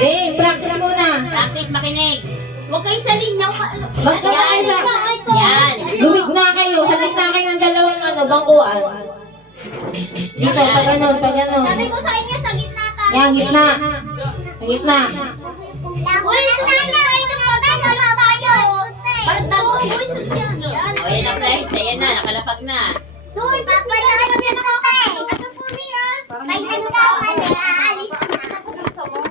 Practice muna. Practice, makinig. Huwag kayo sa linyaw. Magkano kayo sa... Yan. Lumig na kayo. Sa gitna kayo ng dalawang bangkuan. Dito, pag ganun, pag ganun. Sabi ko sa inyo, sa gitna tayo. Yan, gitna. Sa gitna. Uy, sumay na pag ano tayo. Uy, sumay na. O, yan ang friends. Ayan na, nakalapag na. Uy, papanood na ako kay. Ano po niya? May nagkamali, aalis na.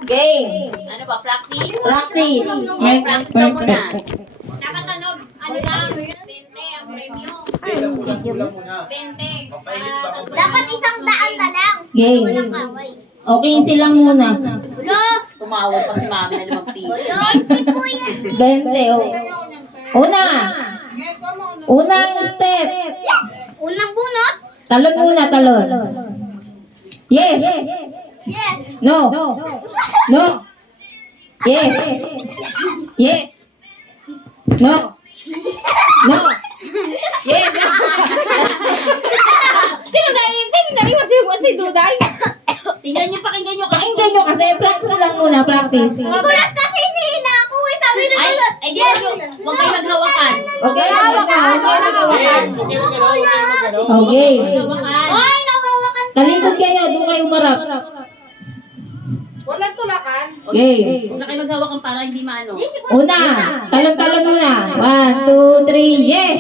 Game. Ano ba, practice? Practice. Okay, practice na muna. Perfect. Nakatanog, ano lang, 20 ang premium. 20. Dapat 100 na lang. Game. Walang away. Okay, silang muna. Ulo! Tumawag pa si mami na naman piso. 20 po yan. 20. Oh. Una. Unang step. Unang bunot? Talon muna, talon. Yes. Yes. No. No. Yes. Yes. No. No. Yes. Sino na iwas si Duday? Tingnan nyo, pakinggan nyo. Pakinggan nyo kasi, practice lang muna, practice. Sigurat kasi hinihila ako eh. Sabi na Ay, gulot. ay, di ba huwag kayo maghawakan. Okay, nagawakan. Okay. Maghawakan. Ay, nawawakan. Talikod kayo, doon kayo umarap. Walang tulakan. Okay. Huwag na kayo maghawakan para hindi maano. Hindi, siguro. Una, talon-talon muna. 1, 2, 3, yes!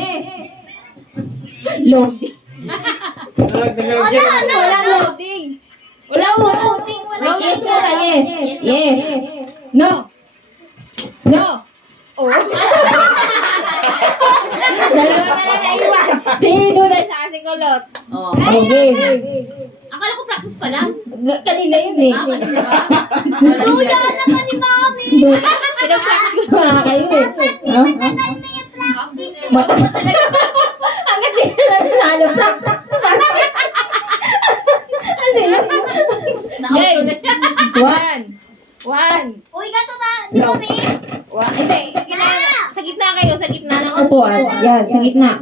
Loading. Walang loading. Walang loading. Yes muna, yes. Yes. No. No. Oh. Dalawa na lang naiwan. Sino na sa ating kulot? Oh. Okay. Akala ko practice pa lang. Kanina yun eh. Kanina ba? Luya naman ni Mami. Pinag-practice ko mga kayo eh. Huh? Hanggat di na nanalo, practice naman. Ano yun? Nakauto na siya. One. Uy, gato na. Di ba, Mami? Hindi, sa gitna kayo, sa gitna ng upuan. Yan, sa gitna.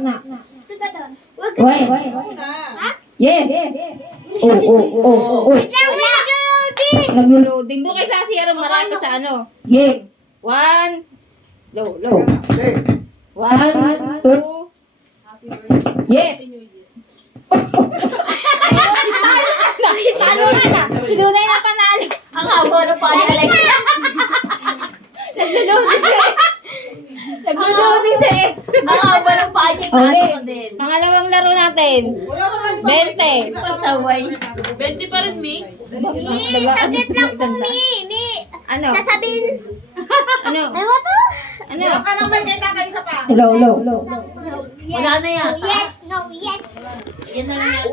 Suga doon. Huwag ka. Wait. Yes. Oh. Naglo-loading. Doon kayo sa CR, marami sa ano. Game. 1. Low. 1, 2. Yes. Talo na. Si Dunay na panalo. Ang haba ng pala. Naglo-loading siya. Naglo-loading siya. Ang haba ng pala. Okay. Kaso din. Pangalawang laro natin. 20. Pasaway. 20 pa rin, Mi. Saglit lang po, Mi. Ano? Sasabihin. Ano? Ewa po. Ano? Ka nang may kaya isa pa. Low. Wala na yata. Yes, no, yes. Yan na lang yata.